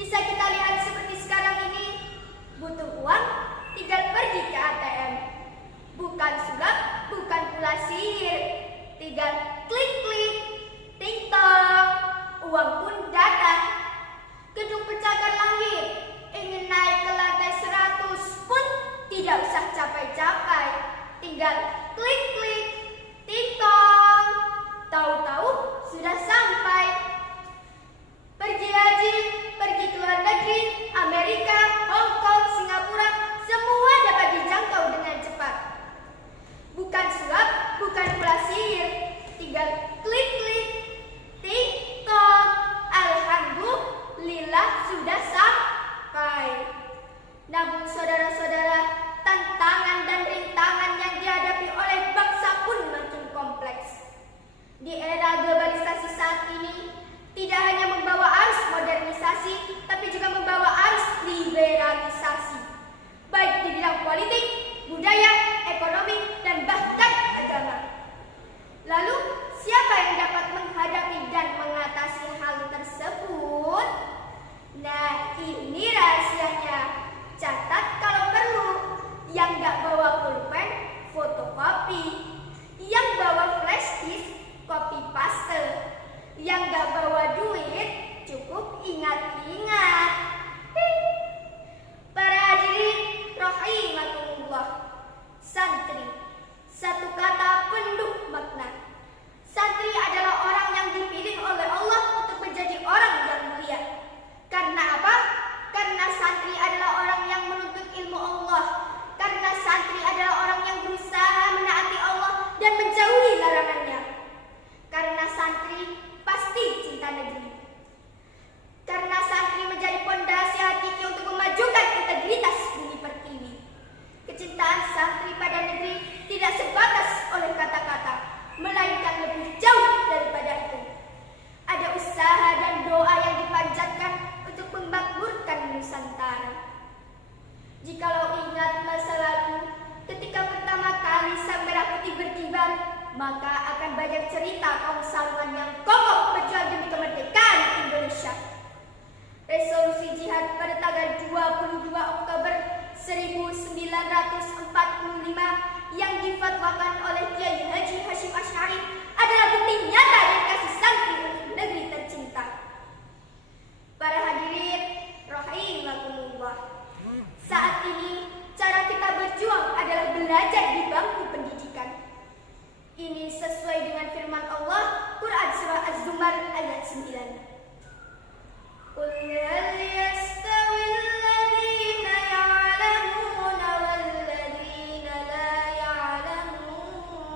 Bisa kita lihat seperti sekarang ini, butuh uang, tinggal pergi ke ATM. Bukan sulap, bukan pula sihir, tinggal klik-klik, ting-tong, uang pun datang. Gedung pencakar langit, ingin naik ke lantai 100 pun tidak usah capai-capai, tinggal klik-klik, ting-tong, tahu-tahu sudah sampai. Pergi haji, pergi ke luar negeri, Amerika, Hong Kong, Singapura, semua dapat dijangkau dengan cepat. Bukan sulap, bukan pula sihir, tinggal klik-klik, ting-tong, alhamdulillah sudah sampai. Namun saudara-saudara, tantangan dan rintangan yang dihadapi oleh bangsa pun makin kompleks. Di era globalisasi saat ini, tidak hanya membawa arus modernisasi, tapi juga membawa arus liberalisasi, baik di bidang politik, budaya, ekonomi, dan bahkan agama. Lalu, siapa yang dapat menghadapi dan mengatasi hal tersebut? Nah, ini rahasianya. Catat kalau perlu. Yang nggak bawa pulpen, fotokopi. Yang bawa flash disk, copy paste. Yang nggak bawa duit, cukup ingat-ingat. Para hadirin rahimakumullah. Santri, satu kata penuh makna. Santri adalah orang yang dipilih oleh Allah untuk menjadi orang yang mulia. Karena apa? Karena santri adalah orang yang menuntut ilmu Allah. Karena santri adalah orang yang berusaha menaati Allah dan menjauhi larangannya. Karena santri pasti cinta negeri. Karena santri menjadi pondasi hakiki untuk memajukan integritas bumi pertiwi. Kecintaan santri pada negeri tidak sebatas oleh kata-kata, melainkan lebih jauh daripada itu. Ada usaha dan doa yang dipanjatkan untuk memakmurkan Nusantara. Jikalau ingat masa lalu, ketika pertama kali Sang Merah Putih berkibar, maka akan banyak cerita kaum Salman yang kokoh berjuang demi kemerdekaan Indonesia. Resolusi jihad pada tanggal 22 Oktober 1945 yang difatwakan oleh Kiai Haji Hashim Asy'ari adalah bukti nyata dari kasih santri untuk negeri tercinta. Para hadirin rahimakumullah. Saat ini cara kita berjuang adalah belajar di bangku pendidikan. Ini sesuai dengan firman Allah, Quran surah Az-Zumar ayat 9. Qul hal yastawil ladzina ya'lamuna wal ladzina la ya'lamun.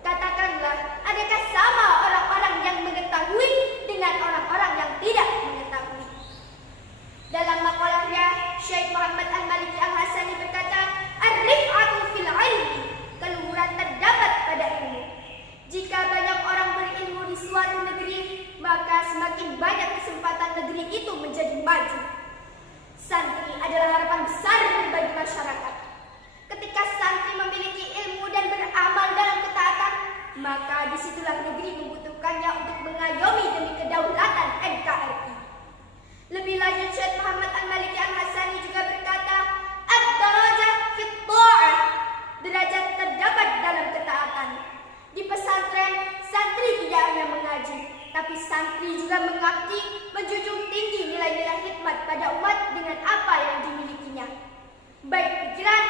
Katakanlah, adakah sama orang-orang yang mengetahui dengan orang-orang yang tidak mengetahui? Dalam makalahnya, Syekh Muhammad Al-Maliki Al-Hasani berkata, "Ar-rif'atu fil ilmi," keluhuran terdapat pada ilmu. Jika banyak orang berilmu di suatu negeri, maka semakin banyak kesempatan negeri itu menjadi maju. Santri adalah harapan besar bagi masyarakat. Ketika santri memiliki ilmu dan beramal dalam ketaatan, maka disitulah negeri membutuhkannya untuk mengayomi demi kedaulatan NKRI. Lebih lanjut, Syekh Muhammad Al-Maliki Al-Hasani juga berkata, "Ad-darajah fit tha'ah," derajat terdapat dalam ketaatan. Di pesantren, santri tidak hanya mengaji, tapi santri juga mengabdi, menjunjung tinggi nilai-nilai hikmat pada umat dengan apa yang dimilikinya, baik pikiran,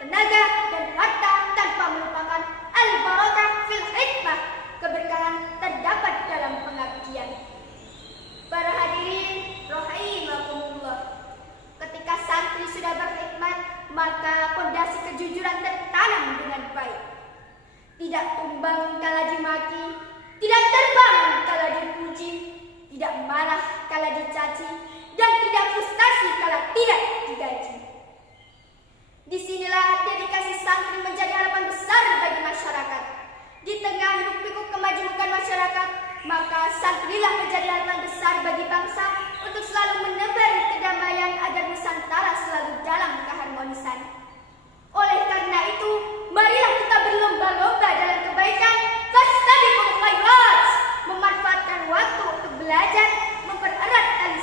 tenaga, dan harta, tanpa melupakan al-barakah fil hikmah, keberkahan terdapat dalam pengabdian. Para hadirin rahimakumullah, ketika santri sudah berhikmat, maka pondasi kejujuran tertanam dengan baik. Tidak tumbang kala dimaki, tidak terbang kala dipuji, tidak marah kala dicaci, dan tidak frustasi kala tidak digaji. Disinilah dedikasi santri menjadi harapan besar bagi masyarakat. Di tengah hiruk-pikuk kemajemukan masyarakat, maka santrilah menjadi harapan besar bagi bangsa untuk selalu menebar kedamaian agar Nusantara selalu dalam keharmonisan. Oleh karena itu, marilah kita berlomba-lomba dalam kebaikan, fastabiqul khairat, memanfaatkan waktu untuk belajar, mempererat tali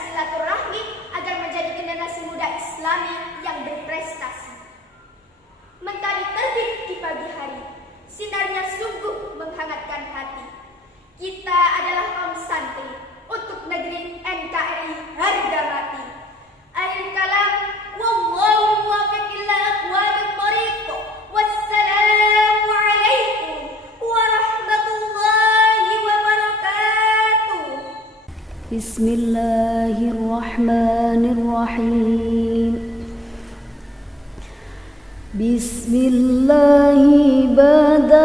Bismillahirrahmanirrahim. Bismillahi bada